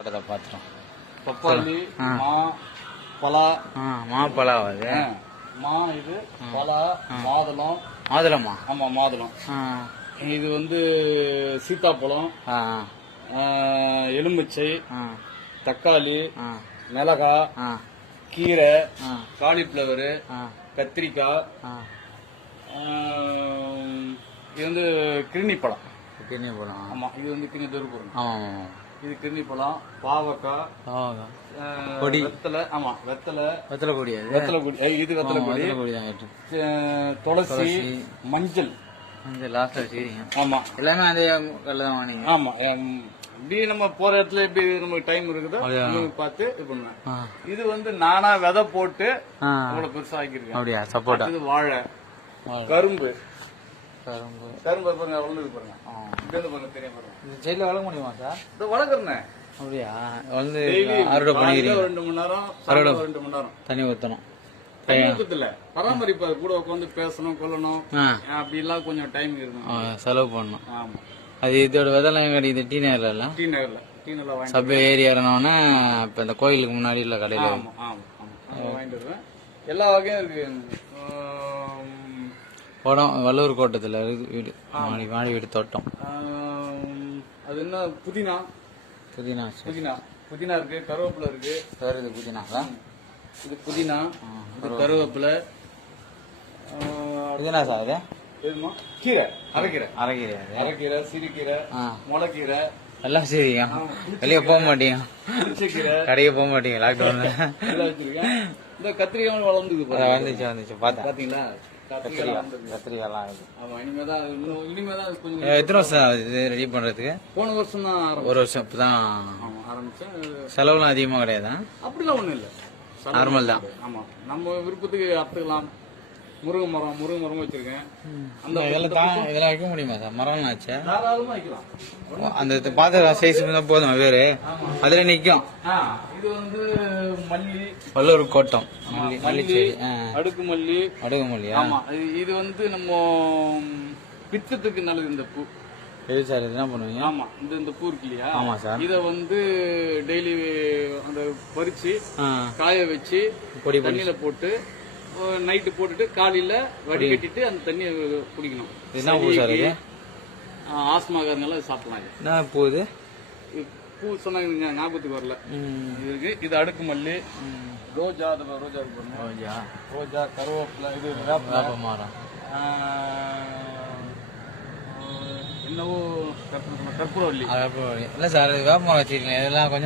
பாத்திரம் பப்பாளி மா பலா மாப்பழா அது மா இது பலா மாதுளம் மாதுளமா ஆமா மாதுளம் இது வந்து சீத்தாப்பழம் எலுமிச்சை தக்காளி மிளகாய் கீரை காலிஃப்ளவரு கத்திரிக்காய் இது வந்து கிருணி பழம் ஆமா இது வந்து கிருணி தருப்பூர் இது கிருணி பழம் பாவக்காய் கொடி வெத்தலை ஆமா வெத்தலை கொடி வெத்தலை கொடி இது வெத்தலை கொடி துளசி மஞ்சள் லாஸ்ட்ல வச்சுக்கிறீங்க ஆமா எல்லாமே அதே கல்ல வாங்கினீங்க ஆமா இப்படி நம்ம போற இடத்துல எப்படி நமக்கு டைம் இருக்குதோ பார்த்து இது பண்ணுவேன் இது வந்து நானா விதை போட்டு அவ்வளவு பெருசா ஆக்கிருக்கேன் அப்படியா சப்போட்டா இது வாழை கரும்பு கரும்பு பாருங்க வளர்ந்து பாருங்க இங்க பாருங்க தெரிய பாருங்க இந்த சைடுல வளர்க்க முடியுமா சார் இதை வளர்க்குறேன் அப்படியா வந்து அறுவடை பண்ணிக்கிறீங்க 2 மணி நேரம் 2 மணி நேரம் தண்ணி ஊத்தணும் தண்ணி ஊத்தல பராமரிப்பு அது கூட உட்காந்து பேசணும் கொல்லணும் அப்படி எல்லாம் கொஞ்சம் டைம் இருக்கும் செலவு பண்ணணும் ஆமா அது இதோட விதெல்லாம் கிடைக்குது டி நகர்ல டீ நகர்ல வாங்கி சப் ஏரி இறங்கினோன்னா இப்ப இந்த கோயிலுக்கு முன்னாடி இல்ல கடையில ஆமா ஆமா ஆமா வாங்கிட்டு வருவேன் எல்லா வகையும் இருக்கு வள்ளூர் கோட்டத்துல இருக்கு வீடு மாடி வீடு தோட்டம் அது என்ன புதினா இருக்கு கருவேப்பிலை இருக்கு இது புதினாங்களா இது புதினா இது கருவேப்பிலை புதினா சார் இது எதுமா கீரை அரைக்கீரை சிறுகீரை முளைக்கீரை எல்லாம் சரிங்க வெளியே போக மாட்டீங்க கீரை கடைக்கு போக மாட்டீங்க லாக்டவுன்ல எல்லாம் வச்சிருக்கேன் இந்த கத்திரிக்காய் வந்துச்சு பாத்தீங்களா கத்திரிக்காய்லாம் இனிமேதான் கொஞ்சம் எத்தனை வருஷம் ஆகுது ரெடி பண்றதுக்கு போன வருஷம் தான் ஒரு வருஷம் இப்பதான் ஆரம்பிச்சேன் செலவுலாம் அதிகமா கிடையாதா அப்படிலாம் ஒண்ணும் இல்ல நார்மல் தான் ஆமா நம்ம விருப்பத்துக்கு அறுத்துக்கலாம் முருங்கை மரம் வச்சிருக்கேன் அந்த இதெல்லாம் வைக்க முடியுமா சார் மரம்லாம் ஆச்சு தாராளமா வைக்கலாம் அந்த பாத்திர சைஸ் போதும் வேறு அதுல நிக்கும் இது வந்து மல்லி வள்ளூர் கோட்டம் மல்லி அடுக்கு மல்லி ஆமா இது வந்து நம்ம பித்தத்துக்கு நல்லது இந்த பூ எது சார் இது என்ன பண்ணுவீங்க ஆமா இந்த பூ இருக்கு இல்லையா ஆமா சார் இத வந்து டெய்லி அந்த பறிச்சு காய வச்சு தண்ணியில போட்டு நைட்டு போட்டுட்டு காலையில வடிகட்டிட்டு அந்த தண்ணியை குடிக்கணும். என்ன பூ சார் இது? ஆஸ்மாக்காரங்க சாப்பிடலாம். என்ன பூ இது? பூ சொன்னாங்க ஞாபகத்துக்கு வரல. இருக்கு இது அடுக்கு மல்லி, ரோஜா ரோஜா கருவேப்பிலை, இது வேப்ப மரம், என்னவோ கற்பூரவல்லி. இல்ல சார் வேப்ப மரம் வச்சிருக்கீங்க இதெல்லாம் கொஞ்சம்